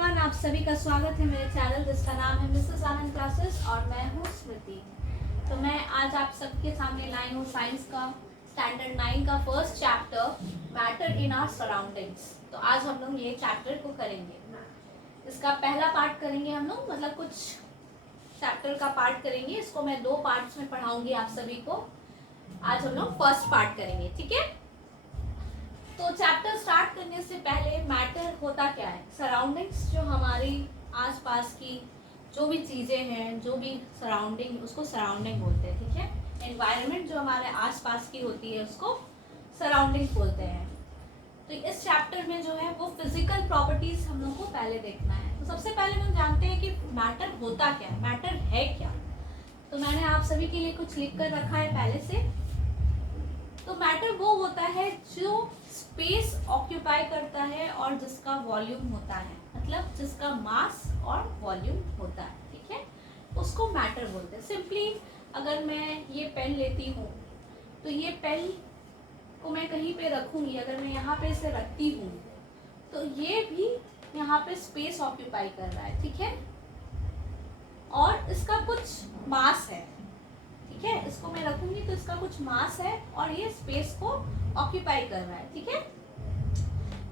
Everyone, आप सभी का स्वागत है मेरे चैनल जिसका नाम है मिसेस आनंद क्लासेस और मैं हूँ स्मृति। तो मैं आज आप सबके सामने लाई हूँ साइंस का स्टैंडर्ड 9 का first chapter matter in our surroundings. तो आज हम लोग ये चैप्टर को करेंगे। इसका पहला पार्ट करेंगे हम लोग, मतलब कुछ चैप्टर का पार्ट करेंगे। इसको मैं 2 पार्ट्स में पढ़ाऊंगी आप सभी को। आज हम लोग फर्स्ट पार्ट करेंगे, ठीक है। तो चैप्टर स्टार्ट करने से पहले मैटर होता क्या है। सराउंडिंग्स जो हमारी आसपास की जो भी चीज़ें हैं, जो भी सराउंडिंग, उसको सराउंडिंग बोलते हैं, ठीक है। एनवायरनमेंट जो हमारे आसपास की होती है उसको सराउंडिंग बोलते हैं। तो इस चैप्टर में जो है वो फिजिकल प्रॉपर्टीज हम लोग को पहले देखना है। तो सबसे पहले हम जानते हैं कि मैटर होता क्या है, मैटर है क्या। तो मैंने आप सभी के लिए कुछ लिख कर रखा है पहले से। तो मैटर वो होता है जो स्पेस ऑक्यूपाई करता है और जिसका वॉल्यूम होता है, मतलब जिसका मास और वॉल्यूम होता है, ठीक है, उसको मैटर बोलते हैं। सिंपली अगर मैं ये पेन लेती हूँ तो ये पेन को मैं कहीं पे रखूँगी, अगर मैं यहाँ पे इसे रखती हूँ तो ये भी यहाँ पे स्पेस ऑक्यूपाई कर रहा है, ठीक है, और इसका कुछ मास है, ठीक है। इसको मैं रखूंगी तो इसका कुछ मास है और ये स्पेस को ऑक्यूपाई कर रहा है, ठीक है।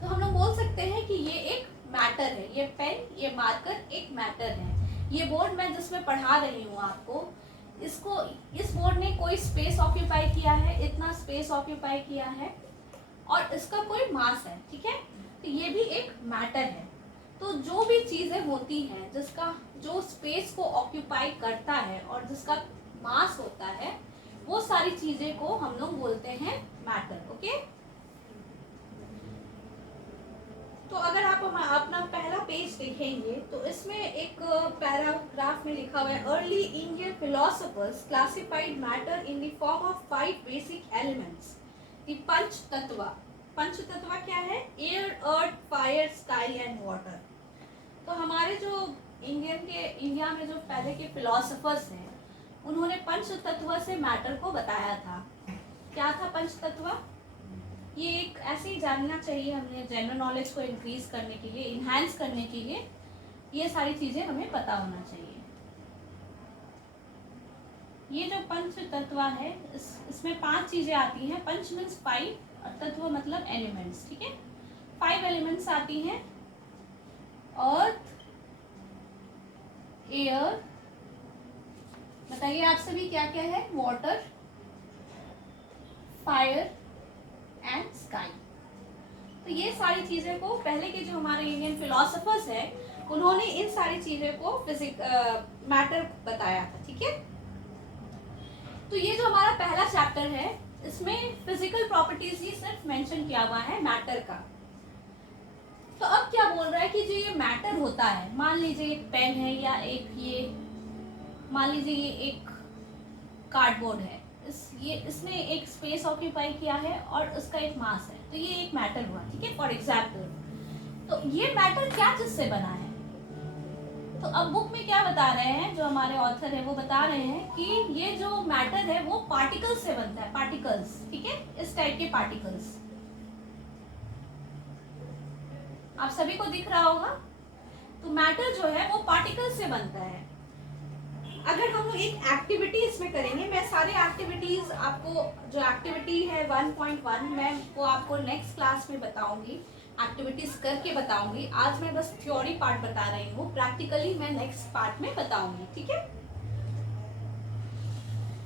तो हम लोग बोल सकते हैं कि ये एक मैटर है। ये पेन, ये मार्कर एक मैटर है। ये बोर्ड मैं जिसमें पढ़ा रही हूँ आपको, इसको, इस बोर्ड ने कोई स्पेस ऑक्यूपाई किया है, इतना स्पेस ऑक्यूपाई किया है और इसका कोई मास है, ठीक है। तो ये भी एक मैटर है। तो जो भी चीज़ें होती हैं जिसका जो स्पेस को ऑक्यूपाई करता है और जिसका मास होता है, वो सारी चीजें को हम लोग बोलते हैं मैटर, ओके। तो अगर आप अपना पहला पेज देखेंगे तो इसमें एक पैराग्राफ में लिखा हुआ है, early Indian philosophers classified matter in the form of 5 basic elements, the panch tattva. पंच तत्व क्या है? Air, earth, fire, sky and water. तो हमारे जो इंडिया में जो पहले के फिलोसोफर्स हैं, उन्होंने पंच तत्व से मैटर को बताया था। क्या था पंच तत्व? ये एक ऐसे ही जानना चाहिए हमें, जनरल नॉलेज को इंक्रीज करने के लिए, इन्हांस करने के लिए ये सारी चीजें हमें पता होना चाहिए। ये जो पंच तत्व है, इसमें 5 चीजें आती हैं। पंच मीन्स 5 और तत्व मतलब एलिमेंट्स, ठीक है। 5 एलिमेंट्स आती हैं, अर्थ, एयर, बताइए आप सभी क्या क्या है, वाटर, फायर एंड स्काई। तो ये सारी चीजें को पहले के जो हमारे इंडियन फिलोसोफर्स हैं, उन्होंने इन सारी चीजें को मैटर बताया था, ठीक है। तो ये जो हमारा पहला चैप्टर है, इसमें फिजिकल प्रॉपर्टीज ही सिर्फ मेंशन किया हुआ है मैटर का। तो अब क्या बोल रहा है कि जो ये मैटर होता है, मान लीजिए एक पेन है या एक ये, मान लीजिए ये एक कार्डबोर्ड है, इसने एक स्पेस ऑक्यूपाई किया है और इसका एक मास है, तो ये एक मैटर हुआ, ठीक है, फॉर एग्जाम्पल। तो ये मैटर क्या चीज से बना है? तो अब बुक में क्या बता रहे हैं, जो हमारे ऑथर है वो बता रहे हैं कि ये जो मैटर है वो पार्टिकल्स से बनता है, पार्टिकल्स, ठीक है, इस टाइप के पार्टिकल्स। आप सभी को दिख रहा होगा। तो मैटर जो है वो पार्टिकल्स से बनता है। अगर हम लोग एक एक्टिविटी इसमें करेंगे, मैं सारे एक्टिविटीज आपको, जो एक्टिविटी है 1.1, मैं वो आपको नेक्स्ट क्लास में बताऊंगी, एक्टिविटीज करके बताऊंगी। आज मैं बस थ्योरी पार्ट बता रही हूँ, प्रैक्टिकली मैं नेक्स्ट पार्ट में बताऊंगी, ठीक है।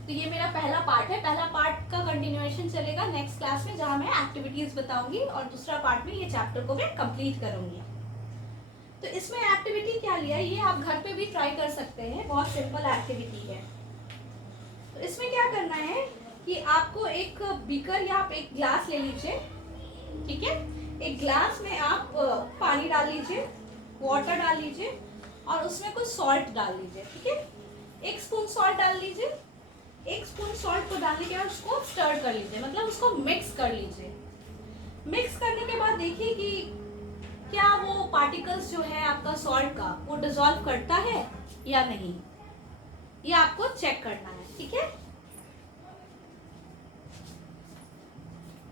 तो ये मेरा पहला पार्ट है, पहला पार्ट का कंटिन्यूएशन चलेगा नेक्स्ट क्लास में, जहाँ मैं एक्टिविटीज बताऊंगी और दूसरा पार्ट में ये चैप्टर को मैं कंप्लीट करूंगी। तो इसमें एक्टिविटी क्या लिया है, ये आप घर पे भी ट्राई कर सकते हैं, बहुत सिंपल एक्टिविटी है। तो इसमें क्या करना है कि आपको एक बीकर या आप एक ग्लास ले लीजिए, ठीक है। एक ग्लास में आप पानी डाल लीजिए, वाटर डाल लीजिए और उसमें कुछ सॉल्ट डाल लीजिए, ठीक है। 1 स्पून सॉल्ट डाल लीजिए। 1 स्पून सॉल्ट को डालने के बाद उसको स्टर कर लीजिए, मतलब उसको मिक्स कर लीजिए। मिक्स करने के बाद देखिए कि क्या वो पार्टिकल्स जो है आपका सॉल्ट का, वो डिसॉल्व करता है या नहीं, ये आपको चेक करना है, ठीक है।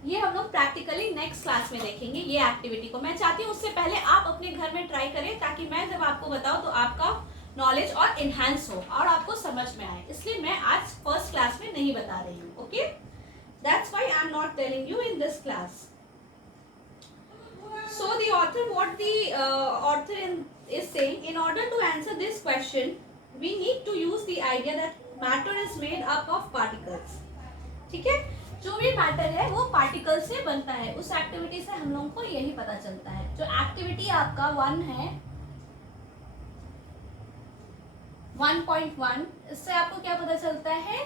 ये हम लोग प्रैक्टिकली नेक्स्ट क्लास में देखेंगे ये एक्टिविटी को। मैं चाहती हूँ उससे पहले आप अपने घर घर में ट्राई करें, ताकि मैं जब आपको बताऊं तो आपका नॉलेज और इन्हांस हो और आपको समझ में आए। इसलिए मैं आज फर्स्ट क्लास में नहीं बता रही हूँ। Okay, that's why I am not telling you in this class. So the author, what the author is saying, in order to answer this question, we need to use the idea that matter is made up of particles. ठीक है, जो भी matter है वो particle से बनता है। उस एक्टिविटी से हम लोगों को यही पता चलता है। जो एक्टिविटी आपका 1 है 1.1, इससे आपको क्या पता चलता है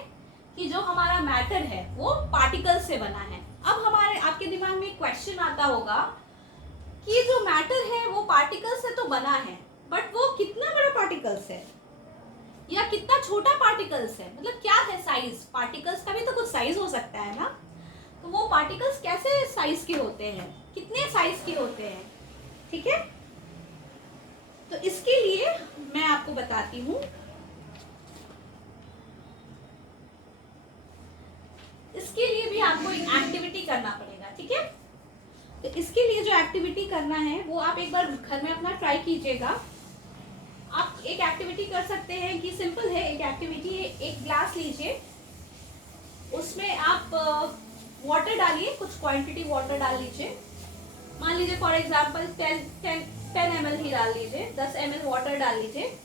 कि जो हमारा मैटर है वो पार्टिकल से बना है। अब हमारे आपके दिमाग में क्वेश्चन आता होगा कि जो मैटर है वो पार्टिकल से तो बना है, बट वो कितना बड़ा पार्टिकल्स है या कितना छोटा पार्टिकल्स है, मतलब क्या है साइज। पार्टिकल्स का भी तो कुछ साइज हो सकता है ना, तो वो पार्टिकल्स कैसे साइज के होते हैं, कितने साइज के होते हैं। ठीक है, तो इसके लिए मैं आपको बताती हूँ। इसके लिए भी आपको एक एक्टिविटी करना पड़ेगा। ठीक है, तो इसके लिए जो एक्टिविटी करना है वो आप एक बार घर में अपना ट्राई कीजिएगा। आप एक एक्टिविटी कर सकते हैं कि सिंपल है एक एक्टिविटी है, एक ग्लास लीजिए, उसमें आप वाटर डालिए, कुछ क्वांटिटी वाटर डाल लीजिए। मान लीजिए फॉर एग्जांपल 10 ml ही डाल लीजिए, 10 ml वाटर डाल लीजिए।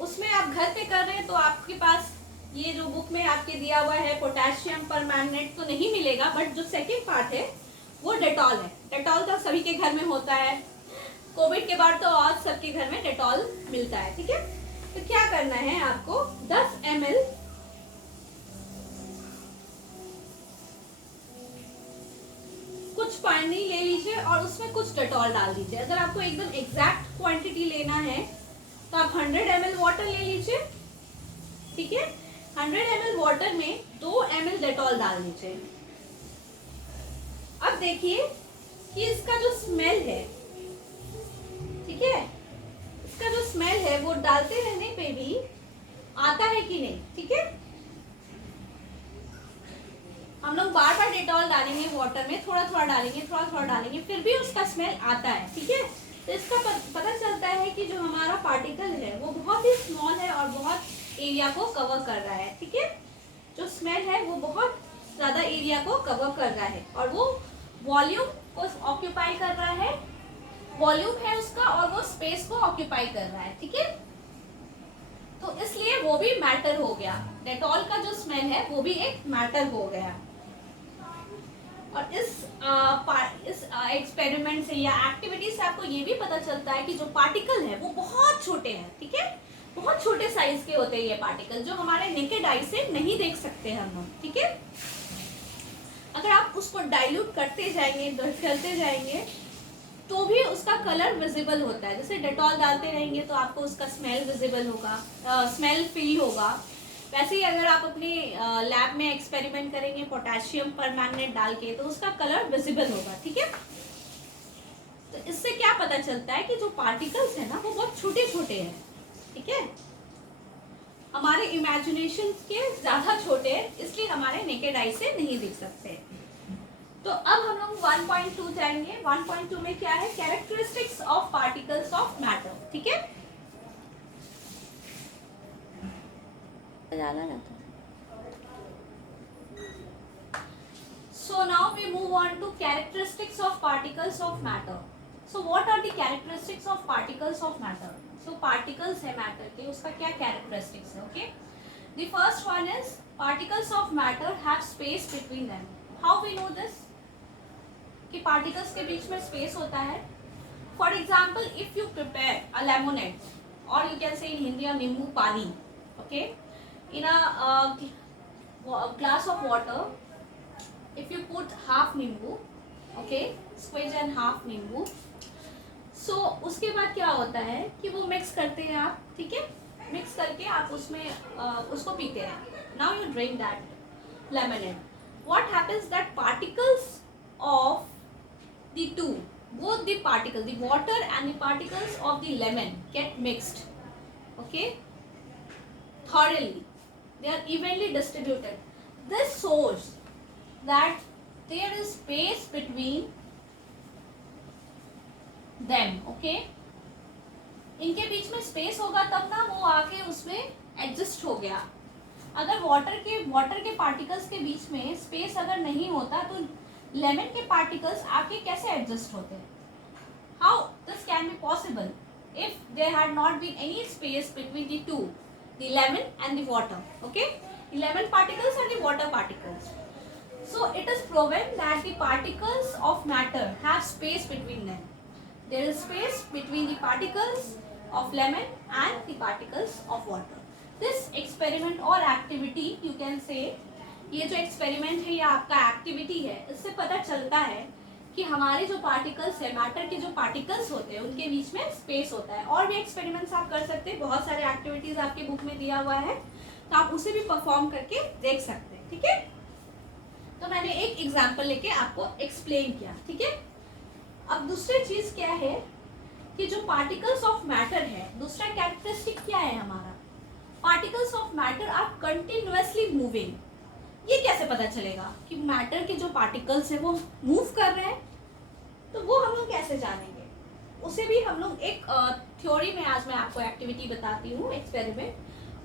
उसमें आप घर पे कर रहे हैं तो आपके पास ये जो बुक में आपके दिया हुआ है पोटेशियम परमैंगनेट तो नहीं मिलेगा, बट जो सेकेंड पार्ट है वो डेटॉल है। डेटॉल तो सभी के घर में होता है, कोविड के बाद तो आज सबके घर में डेटॉल मिलता है। ठीक है, तो क्या करना है आपको, 10 ml कुछ पानी ले लीजिए और उसमें कुछ डेटॉल डाल दीजिए। अगर आपको एकदम एग्जैक्ट क्वांटिटी लेना है तो आप 100 ml वाटर ले लीजिए। ठीक है, 100 ml वाटर में 2 ml डेटॉल डाल दीजिए। अब देखिए कि इसका जो स्मेल है, ठीक है, इसका जो स्मेल है वो डालते रहने पे भी आता है कि नहीं। ठीक है, हम लोग बार बार डेटॉल डालेंगे वाटर में, थोड़ा थोड़ा डालेंगे, थोड़ा थोड़ा डालेंगे, फिर भी उसका स्मेल आता है। ठीक है, तो इसका पता चलता है कि जो हमारा पार्टिकल है वो बहुत ही स्मॉल है और बहुत एरिया को कवर कर रहा है। ठीक है, जो स्मेल है वो बहुत ज्यादा एरिया को कवर कर रहा है और वो वॉल्यूम को ऑक्यूपाई कर रहा है, वॉल्यूम है उसका और वो स्पेस को ऑक्यूपाई कर रहा है। ठीक है, तो इसलिए वो भी मैटर हो गया। डेटॉल का जो स्मेल है वो भी एक मैटर हो गया। और इस एक्सपेरिमेंट से या एक्टिविटी से आपको ये भी पता चलता है कि जो पार्टिकल है वो बहुत छोटे हैं। ठीक है, बहुत छोटे साइज के होते हैं ये पार्टिकल, जो हमारे नेकेड आई से नहीं देख सकते हम लोग। ठीक है, अगर आप उसको डाइल्यूट करते जाएंगे, करते जाएंगे, तो भी उसका कलर विजिबल होता है। जैसे डेटॉल डालते रहेंगे तो आपको उसका स्मेल विजिबल होगा, स्मेल फील होगा। वैसे ही अगर आप अपने लैब में एक्सपेरिमेंट करेंगे पोटेशियम परमैंगनेट डाल के, तो उसका कलर विजिबल होगा। ठीक है, तो इससे क्या पता चलता है कि जो पार्टिकल्स है ना वो बहुत छोटे छोटे हैं। ठीक है, हमारे इमेजिनेशन के ज्यादा छोटे हैं, इसलिए हमारे नेकेड आई से नहीं दिख सकते। तो अब हम लोग 1.2 जाएंगे। 1.2 में क्या है, characteristics of particles of matter. ठीक है, so now we move on to characteristics of particles of matter. So what are the characteristics of particles of matter? So particles है matter के, उसका क्या characteristics है? Okay, the first one is particles of matter have space between them. How we know this? कि particles के बीच में space होता है। For example, if you prepare a lemonade, or you can say in Hindi a नींबू पानी, okay, in a glass of water, if you put half नींबू, okay, squeeze and half नींबू, so उसके बाद क्या होता है कि वो मिक्स करते हैं आप। ठीक है, मिक्स करके आप उसमें उसको पीते हैं। Now you drink that lemonade. What happens that particles of the two, both the particles, the water and the particles of the lemon get mixed, okay, thoroughly. They are evenly distributed. This shows that there is space between them, okay. इनके बीच में space होगा तब ना वो आके उसमें adjust हो गया। अगर वाटर के पार्टिकल्स के बीच में स्पेस अगर नहीं होता तो लेमन के पार्टिकल्स आके कैसे एडजस्ट होते? How this can be possible if there had not been any space between the two, the lemon and the water, okay, the lemon particles and the water particles. So it is proven that the particles of matter have space between them. There is space between the particles of lemon and the particles of water. This experiment or activity you can say, ये जो experiment है या आपका activity है, इससे पता चलता है कि हमारे जो पार्टिकल्स है, मैटर के जो पार्टिकल्स होते हैं उनके बीच में स्पेस होता है। और भी एक्सपेरिमेंट्स आप कर सकते हैं, बहुत सारे एक्टिविटीज आपके बुक में दिया हुआ है, तो आप उसे भी परफॉर्म करके देख सकते हैं, ठीक है। तो मैंने एक एग्जांपल लेके आपको एक्सप्लेन किया, ठीक है। अब दूसरी चीज क्या है कि जो पार्टिकल्स ऑफ मैटर है, दूसरा कैरेक्टरिस्टिक क्या है हमारा, particles of matter are continuously moving. ये कैसे पता चलेगा कि मैटर के जो पार्टिकल्स है वो मूव कर रहे हैं? तो वो हम लोग कैसे जानेंगे, उसे भी हम लोग एक थ्योरी में आज मैं आपको एक्टिविटी बताती हूँ, एक्सपेरिमेंट,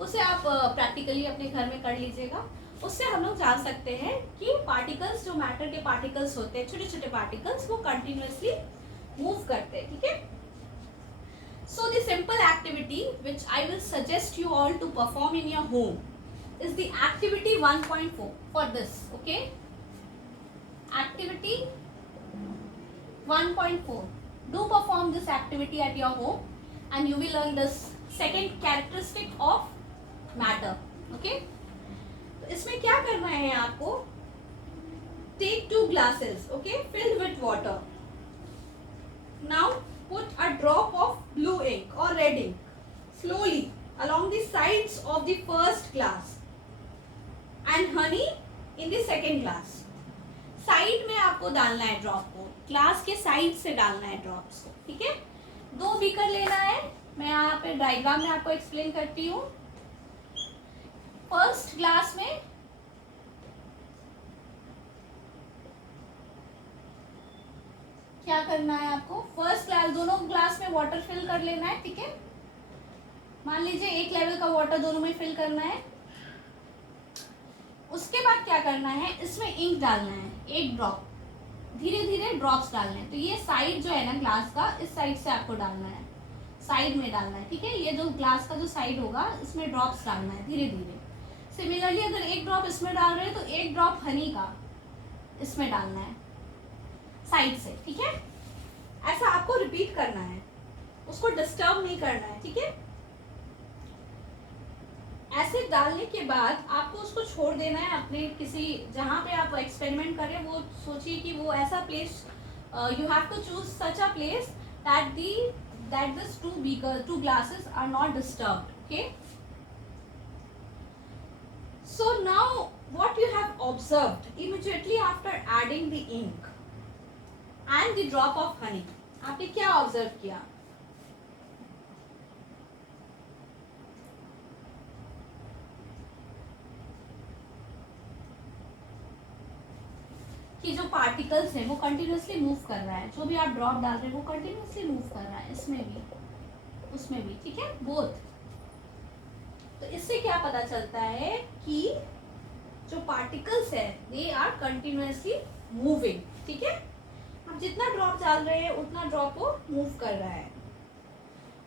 उसे आप प्रैक्टिकली अपने घर में कर लीजिएगा। उससे हम लोग जान सकते हैं कि पार्टिकल्स, जो मैटर के पार्टिकल्स होते हैं, छोटे छोटे पार्टिकल्स, वो कंटिन्यूअसली मूव करते हैं, ठीक है। So the simple activity which I will suggest you all to perform in your home is the activity 1.4 for this, okay, activity 1.4. Do perform this activity at your home and you will learn this second characteristic of matter, okay. तो इसमें क्या करना है आपको, take 2 glasses, okay, filled with water. Now put a drop of blue ink or red ink slowly along the sides of the first glass and honey in the second glass. Side में आपको डालना है drop को, glass के side से डालना है drops को, ठीक है। 2 बीकर लेना है, मैं यहाँ पे डायग्राम में आपको एक्सप्लेन करती हूँ। फर्स्ट ग्लास में क्या करना है आपको, फर्स्ट ग्लास, दोनों ग्लास में वाटर फिल कर लेना है, ठीक है। मान लीजिए एक लेवल का वाटर दोनों में फिल करना है। उसके बाद क्या करना है, इसमें इंक डालना है, एक ड्रॉप, धीरे धीरे ड्रॉप्स डालने हैं। तो ये साइड जो है ना ग्लास का, इस साइड से आपको डालना है, साइड में डालना है, ठीक है। ये जो ग्लास का जो साइड होगा इसमें ड्रॉप्स डालना है धीरे धीरे। सिमिलरली अगर एक ड्रॉप इसमें डाल रहे हैं तो एक ड्रॉप हनी का इसमें डालना है साइड से, ठीक है। ऐसा आपको रिपीट करना है, उसको डिस्टर्ब नहीं करना है, ठीक है। ऐसे डालने के बाद आपको उसको छोड़ देना है अपने किसी, जहाँ पे आप एक्सपेरिमेंट कर रहे हैं वो सोचिए कि वो ऐसा place, you have to choose such a place that this two glasses are not disturbed, okay. So now what you have observed immediately after adding the ink and the drop of honey, आपने क्या observe किया, कि जो particles है वो continuously move कर रहा है, जो भी आप ड्रॉप डाल रहे हैं वो कंटिन्यूअसली मूव कर रहा है, इसमें भी उसमें भी, ठीक है, बोथ। तो इससे क्या पता चलता है कि जो पार्टिकल्स है दे आर कंटिन्यूअसली मूविंग, ठीक है। आप जितना ड्रॉप डाल रहे हैं उतना ड्रॉप वो मूव कर रहा है।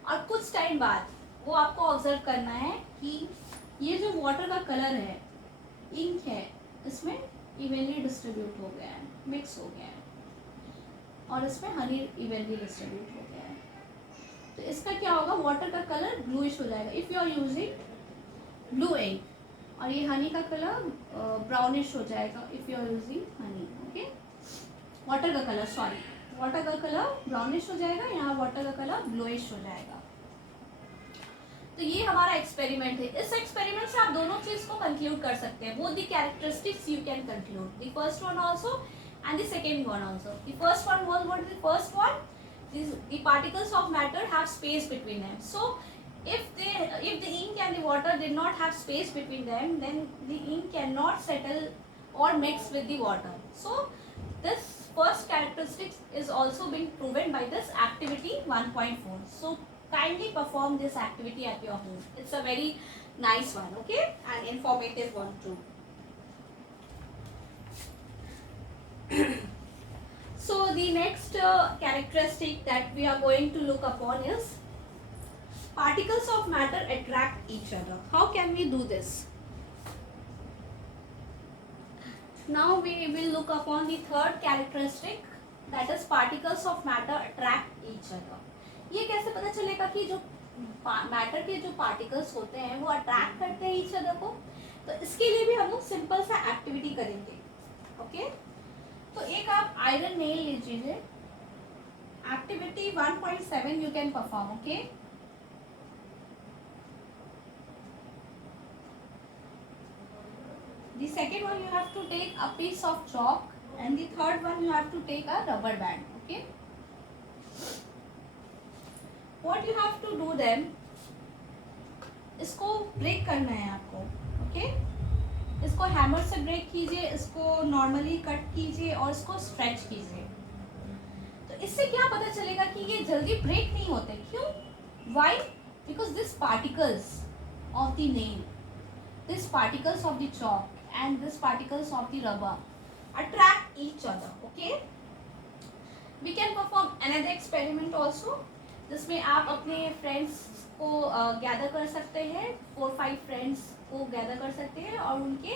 और कुछ टाइम बाद वो आपको ऑब्जर्व करना है कि ये जो वाटर का कलर है, इंक है, इसमें इवनली डिस्ट्रीब्यूट हो गया है, मिक्स हो गया है, और इसमें हनी इवनली डिस्ट्रीब्यूट हो गया है। तो इसका क्या होगा, वाटर का कलर ब्लूइश हो जाएगा if you are using blue ink, और ये हनी का कलर ब्राउनिश हो जाएगा if you are using honey, okay. Water का कलर, सॉरी, वाटर का कलर ब्राउनिश हो जाएगा, यहाँ वाटर का कलर ब्लूइश हो जाएगा। तो ये हमारा एक्सपेरिमेंट है। इस एक्सपेरिमेंट से आप दोनों चीज को कंक्लूड कर सकते हैं, both the characteristics you can conclude, the first one also and the second one also. The first one was what, the first one, the particles of matter have space between them. So if the ink and the water did not have space between them, then the ink cannot settle or mix with the water. So this first characteristic is also being proven by this activity 1.4. So kindly perform this activity at your home. It's a very nice one, okay, and informative one too. So the next characteristic that we are going to look upon is particles of matter attract each other. How can we do this? Now we will look upon the third characteristic, that is particles of matter attract each other. ये कैसे पता चलेगा कि जो matter के जो particles होते हैं वो अट्रैक्ट करते हैं ईच अदर को? तो इसके लिए भी हम लोग सिंपल सा एक्टिविटी करेंगे, ओके? तो एक आप आयरन नेल लीजिए, activity 1.7 you can perform, okay? The second one you have to take a piece of chalk and the third one you have to take a rubber band, okay? What you have to do then, इसको break करना है आपको, okay? इसको hammer से break कीजिए, इसको normally cut कीजिए और इसको स्ट्रेच कीजिए। तो इससे क्या पता चलेगा कि ये जल्दी ब्रेक नहीं होते? क्यों? Why? Because these particles of the nail, these particles of the chalk and these particles of the rubber attract each other, okay? We can perform another experiment also, जिसमें आप अपने फ्रेंड्स को गैदर कर सकते हैं, 4-5 फ्रेंड्स को gather कर सकते हैं और उनके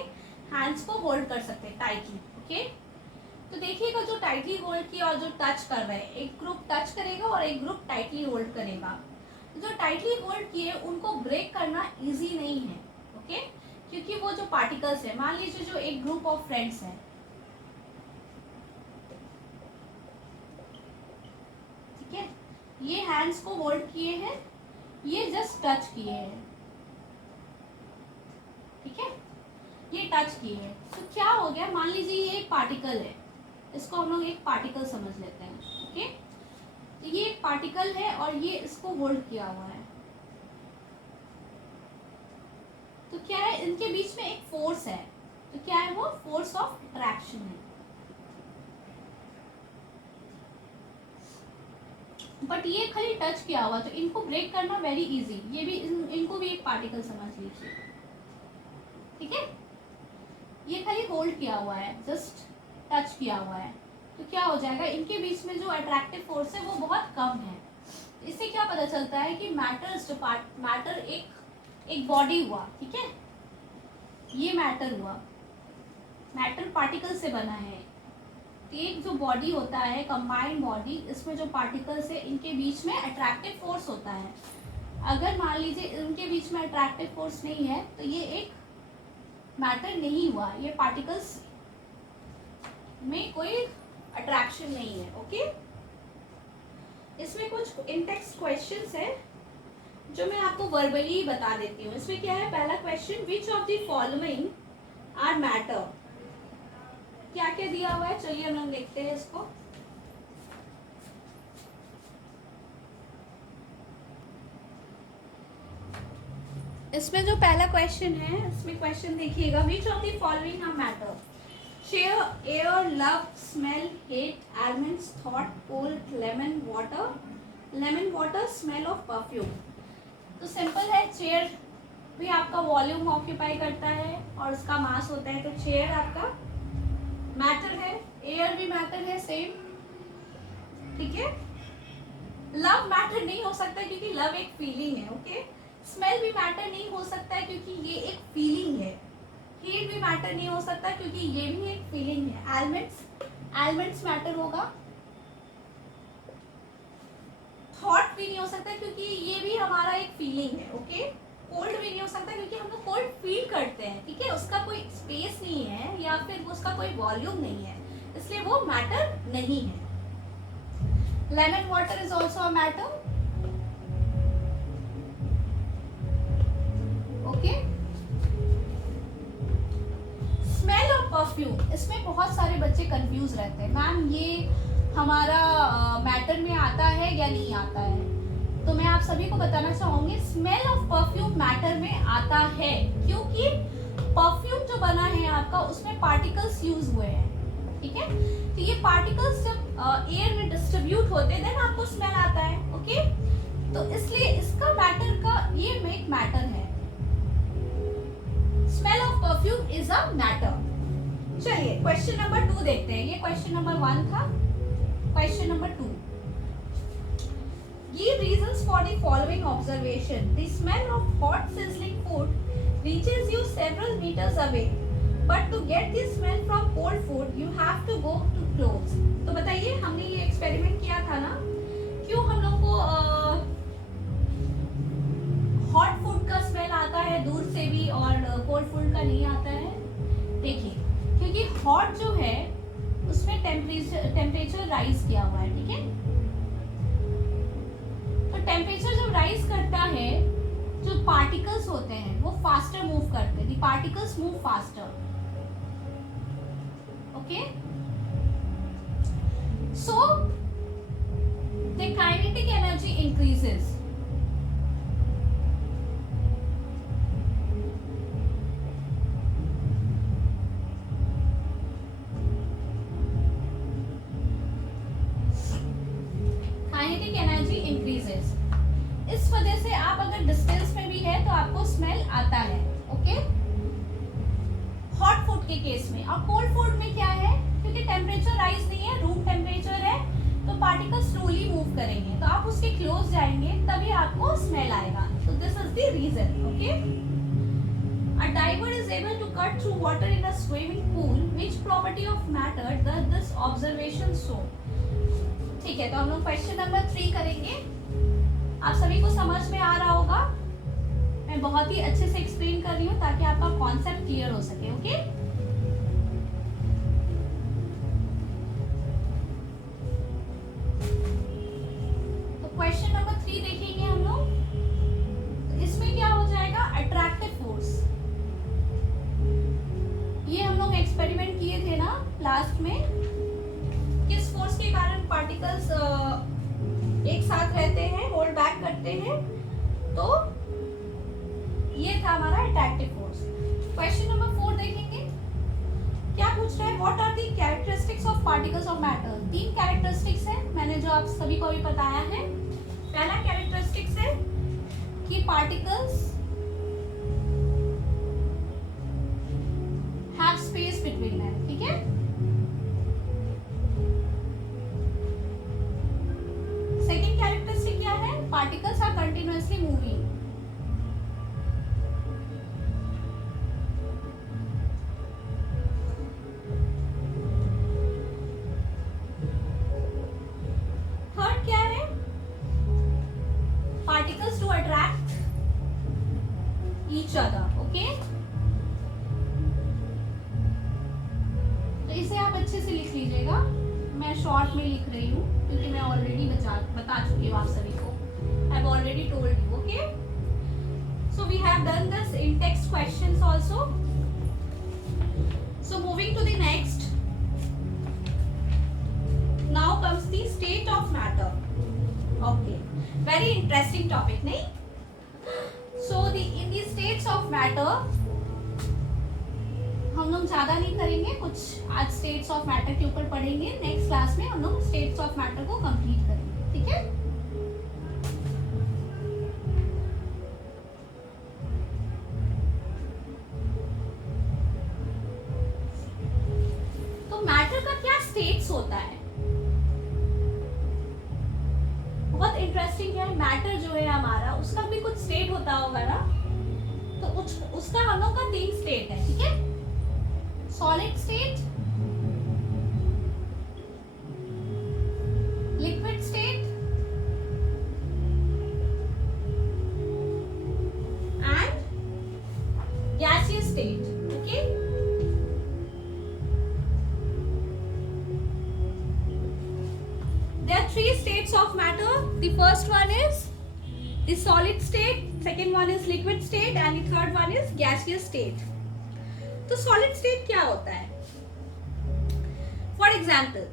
हैंड्स को होल्ड कर सकते हैं टाइटली, ओके? तो देखिएगा जो टाइटली होल्ड किया और जो टच कर रहे हैं, एक ग्रुप टच करेगा और एक ग्रुप टाइटली होल्ड करेगा। जो टाइटली होल्ड किए उनको ब्रेक करना इजी नहीं है, ओके? क्योंकि वो जो पार्टिकल्स है, मान लीजिए जो एक ग्रुप ऑफ फ्रेंड्स है, ठीक है, ये हैंड्स को होल्ड किए हैं, ये जस्ट टच किए हैं, ठीक है, ये टच किए हैं। तो क्या हो गया, मान लीजिए ये एक पार्टिकल है, इसको हम लोग एक पार्टिकल समझ लेते हैं, ओके? तो ये एक पार्टिकल है और ये इसको होल्ड किया हुआ है। तो क्या है, इनके बीच में एक फोर्स है, तो क्या है वो? फोर्स ऑफ अट्रैक्शन है। बट ये खाली टच किया हुआ, तो इनको ब्रेक करना वेरी इजी। ये भी इनको भी एक पार्टिकल समझ लीजिए, ठीक है? ये खाली होल्ड किया हुआ है, जस्ट टच किया हुआ है, तो क्या हो जाएगा, इनके बीच में जो अट्रैक्टिव फोर्स है वो बहुत कम है। इससे क्या पता चलता है कि मैटर एक बॉडी हुआ, ठीक है, ये मैटर हुआ, मैटर पार्टिकल से बना है। एक जो बॉडी होता है, कंबाइंड बॉडी, इसमें जो पार्टिकल्स है इनके बीच में अट्रैक्टिव फोर्स होता है। अगर मान लीजिए इनके बीच में अट्रैक्टिव फोर्स नहीं है तो ये एक मैटर नहीं हुआ, ये पार्टिकल्स में कोई अट्रैक्शन नहीं है, ओके? इसमें कुछ इंटेक्स्ट क्वेश्चंस है जो मैं आपको वर्बली बता देती हूँ। इसमें क्या है, पहला question, which of the following are matter? क्या क्या दिया हुआ है, चलिए हम लोग लिखते हैं इसको। इसमें जो पहला क्वेश्चन है, इसमें क्वेश्चन देखिएगा, which of the following are matter? Chair, air, love, smell, hate, elements, thought, cold, lemon water, smell of perfume. तो सिंपल है, चेयर भी आपका वॉल्यूम ऑक्यूपाई करता है और उसका मास होता है, तो चेयर आपका मैटर है, एयर भी मैटर है, सेम, ठीक है? लव मैटर नहीं हो सकता क्योंकि लव एक फीलिंग है, ओके? स्मेल भी मैटर नहीं हो सकता है क्योंकि ये एक फीलिंग है। हीट भी मैटर नहीं हो सकता क्योंकि ये भी एक फीलिंग है। एलिमेंट्स मैटर होगा। थॉट भी नहीं हो सकता क्योंकि ये भी हमारा एक फीलिंग है, ओके? कोल्ड भी नहीं हो सकता क्योंकि हम लोग कोल्ड फील करते हैं, ठीक है? उसका कोई स्पेस नहीं है या फिर उसका कोई वॉल्यूम नहीं है, इसलिए वो मैटर नहीं है। Lemon water is also a matter, okay? Smell और परफ्यूम, इसमें बहुत सारे बच्चे कंफ्यूज रहते हैं, मैम ये हमारा मैटर में आता है या नहीं आता है। तो मैं आप सभी को बताना चाहूंगी, स्मेल ऑफ परफ्यूम मैटर में आता है क्योंकि परफ्यूम जो बना है आपका, उसमें पार्टिकल्स यूज हुए हैं, ठीक है। तो ये पार्टिकल्स जब एयर में डिस्ट्रीब्यूट होते हैं देन आपको स्मेल आता है। ओके, तो इसलिए इसका मैटर का ये एक मैटर है। Smell of perfume is a matter. चलिए क्वेश्चन नंबर 2 देखते हैं। ये क्वेश्चन नंबर 1 था। Question number 2, give reasons for the following observation. The smell of hot sizzling food reaches you several meters away, but to get the smell from cold food you have to go too close. तो बताइए, हमने ये experiment किया था ना, क्यों हम लोग को हॉट फूड का स्मेल आता है दूर से भी और कोल्ड फूड का नहीं आता है? देखिए, क्योंकि हॉट जो है उसमें टेम्परेचर राइज किया हुआ है, ठीक है। तो टेम्परेचर जब राइज करता है, जो पार्टिकल्स होते हैं वो फास्टर मूव करते हैं। The particles move faster. Okay, so the kinetic energy increases. Kinetic energy increases. इस वजह से आप अगर डिस्टेंस में भी है तो आपको स्मेल आता है। ओके, हॉट फूड के केस में। और कोल्ड फूड में क्या है, क्योंकि टेम्परेचर राइज नहीं है, रूम टेम्परेचर है, तो पार्टिकल स्लोली मूव करेंगे, तो आप उसके क्लोज जाएंगे तभी आपको स्मेल आएगा। तो this is the reason. Okay, a diver is able to cut through water in a swimming pool. Which property of matter does this observation show? ठीक है, तो हम लोग क्वेश्चन नंबर 3 करेंगे। आप सभी को समझ में आ रहा होगा, मैं बहुत ही अच्छे से एक्सप्लेन कर रही हूँ ताकि आपका कॉन्सेप्ट क्लियर हो सके। ओके, तो क्वेश्चन नंबर 3 देखेंगे हम लोग। तो इसमें क्या हो जाएगा, अट्रैक्टिव फोर्स। ये हम लोग एक्सपेरिमेंट किए थे ना लास्ट में, किस फोर्स के कारण पार्टिकल्स एक साथ रहते हैं, होल्ड बैक करते हैं, तो ये था हमारा अट्रैक्टिव फोर्स। क्वेश्चन नंबर 4 देखेंगे। क्या पूछ रहा है, what are the characteristics of particles of matter. 3 characteristics है, मैंने जो आप सभी को भी बताया है। पहला कैरेक्टरिस्टिक्स है कि particles have space between them, ठीक है। सेकेंड कैरेक्टरिस्टिक क्या है, particles are continuously moving. Third क्या है, particles to attract each other. Okay, तो इसे आप अच्छे से लिख लीजिएगा। मैं शॉर्ट में लिख रही हूँ क्योंकि मैं ऑलरेडी बता चुकी हूँ आप सभी को। I have already told you. Okay, so we have done this in text questions also. So moving to the next, now comes the state of matter. Okay, very interesting topic, नहीं? So in the states of matter हम लोग ज्यादा नहीं करेंगे, कुछ आज states of matter के ऊपर पढ़ेंगे। नेक्स्ट क्लास में हम लोग स्टेट्स ऑफ मैटर को कंप्लीट करेंगे, ठीक है। तो मैटर का क्या स्टेट्स होता है, बहुत इंटरेस्टिंग है। मैटर जो है हमारा, उसका भी कुछ स्टेट होता होगा ना, तो उसका हम लोग का 3 स्टेट है, ठीक है। Solid state, liquid state and gaseous state. Okay, there are 3 states of matter. The first one is the solid state, second one is liquid state and the third one is gaseous state. तो solid state क्या होता है, for example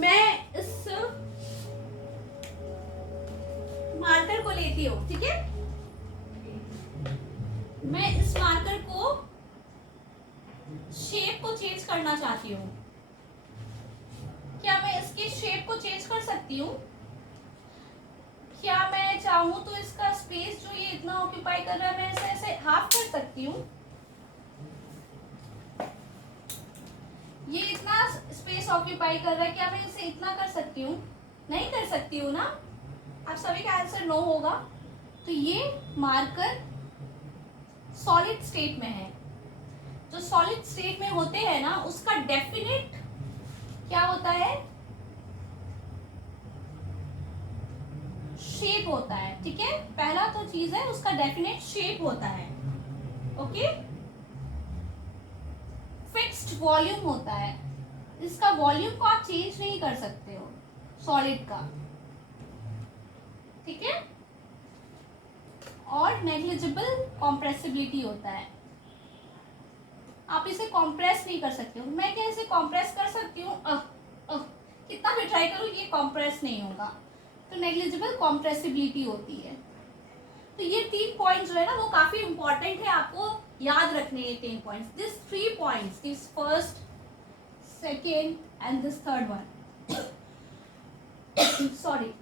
मैं इस marker को लेती हूँ, ठीक है। मैं इस मार्कर को शेप को चेंज करना चाहती हूँ, क्या मैं इसकी शेप को चेंज कर सकती हूँ? क्या मैं चाहूँ तो इसका स्पेस जो ये इतना ऑक्यूपाई कर रहा है मैं इसे ऐसे हाफ कर सकती हूँ? ये इतना स्पेस ऑक्यूपाई कर रहा है, क्या मैं इसे इतना कर सकती हूँ? नहीं कर सकती हूँ ना। आप सभी का आंसर नो होगा। तो ये मार्कर सॉलिड स्टेट में है। जो सॉलिड स्टेट में होते हैं ना उसका डेफिनेट क्या होता है? शेप होता है। ठीक है, पहला तो चीज है उसका डेफिनेट शेप होता है। ओके, फिक्स्ड वॉल्यूम होता है। इसका वॉल्यूम को आप चेंज नहीं कर सकते हो सॉलिड का। ठीक है, और नेग्लिजिबल कॉम्प्रेसिबिलिटी होता है। आप इसे कॉम्प्रेस नहीं कर सकते हो। मैं क्या इसे कॉम्प्रेस कर सकती हूँ? कितना भी ट्राई करूँ ये कॉम्प्रेस नहीं होगा। तो नेग्लिजिबल कॉम्प्रेसिबिलिटी होती है। तो ये 3 पॉइंट्स जो है ना वो काफी इंपॉर्टेंट है, आपको याद रखने ये 3 points. This 3 points, this first, second and this third one sorry,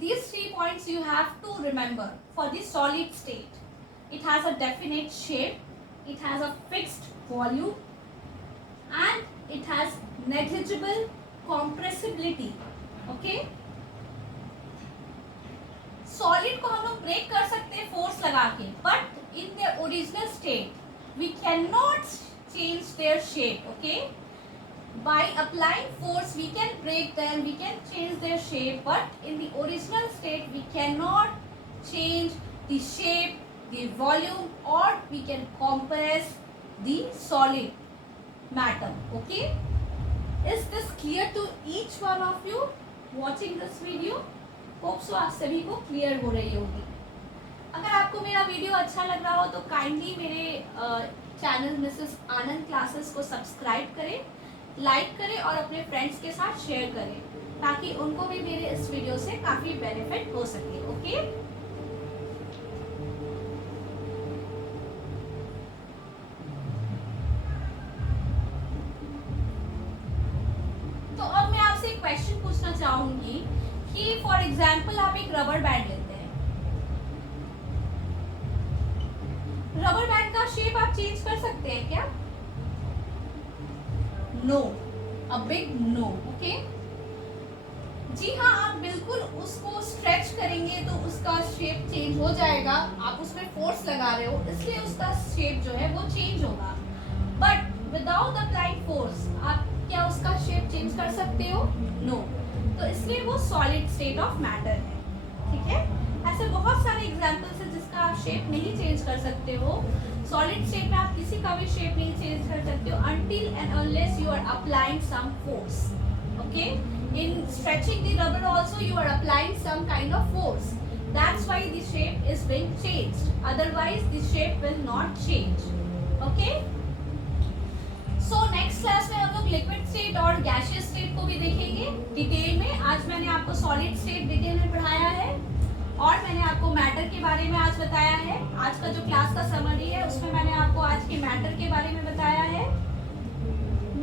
these 3 points you have to remember for the solid state. It has a definite shape, it has a fixed volume, and it has negligible compressibility. Okay, solid को हम लोग break कर सकते हैं force लगा के, but in their original state we can not change their shape. Okay, by applying force we can break them, we can change their shape, but in the original state we cannot change the shape, the volume, or we can compress the solid matter. Okay, is this clear to each one of you watching this video? Hope so आप सभी को clear हो रही होगी। अगर आपको मेरा video अच्छा लग रहा हो तो काइंडली मेरे चैनल मिसेस आनंद क्लासेस को सब्सक्राइब करें, लाइक करें और अपने फ्रेंड्स के साथ शेयर करें ताकि उनको भी मेरे इस वीडियो से काफ़ी बेनिफिट हो सके। ओके, तो अब मैं आपसे एक क्वेश्चन पूछना चाहूंगी कि फॉर एग्जाम्पल आप एक रबर बैंड लेते हैं। रबर बैंड का शेप आप चेंज कर सकते हैं क्या? No, a big no. Okay, जी हाँ, आप बिल्कुल उसको स्ट्रेच करेंगे तो उसका शेप चेंज हो जाएगा। आप उसमें फोर्स लगा रहे हो इसलिए उसका शेप जो है वो चेंज होगा, बट विदाउट अप्लाइंग फोर्स आप क्या उसका शेप चेंज कर सकते हो? नो। तो इसलिए वो सॉलिड स्टेट ऑफ मैटर है। ठीक है, ऐसे बहुत सारे एग्जांपल्स हैं जिसका आप शेप नहीं चेंज कर सकते हो। सॉलिड स्टेट में आप किसी का भी शेप नहीं चेंज कर सकते हो until and unless you are applying some force. Okay, in stretching the rubber also you are applying some kind of force. That's why the shape is being changed. Otherwise the shape will not change. Okay, so next class में हम लोग liquid state और gaseous state को भी देखेंगे detail में। आज मैंने आपको सॉलिड स्टेट डिटेल में पढ़ाया है और मैंने आपको मैटर के बारे में आज बताया है। आज का जो क्लास का समरी है उसमें मैंने आपको आज के मैटर के बारे में बताया है,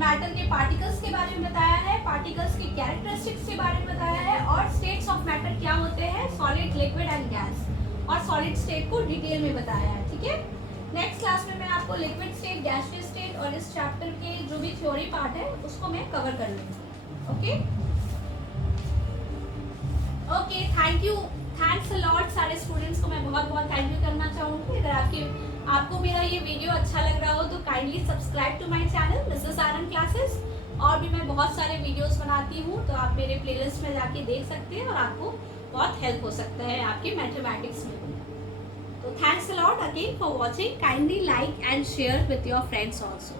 मैटर के पार्टिकल्स के बारे में बताया है, पार्टिकल्स के कैरेक्टरिस्टिक्स के बारे में बताया है और स्टेट्स ऑफ मैटर क्या होते हैं, सॉलिड, लिक्विड एंड गैस, और सॉलिड स्टेट को डिटेल में बताया है। ठीक है, नेक्स्ट क्लास में मैं आपको लिक्विड स्टेट, गैसियस स्टेट और इस चैप्टर के जो भी थ्योरी पार्ट है उसको मैं कवर कर लूँगी। Okay okay, thank you, thanks a lot. सारे स्टूडेंट्स को मैं बहुत बहुत थैंक यू करना चाहूँगी। अगर आपको मेरा ये वीडियो अच्छा लग रहा हो तो kindly subscribe to my channel Mrs Anand classes. और भी मैं बहुत सारे वीडियोस बनाती हूँ तो आप मेरे प्लेलिस्ट में जाके देख सकते हैं और आपको बहुत हेल्प हो सकता है आपके मैथमेटिक्स में। तो thanks a lot again for watching. Kindly like and share with your friends also.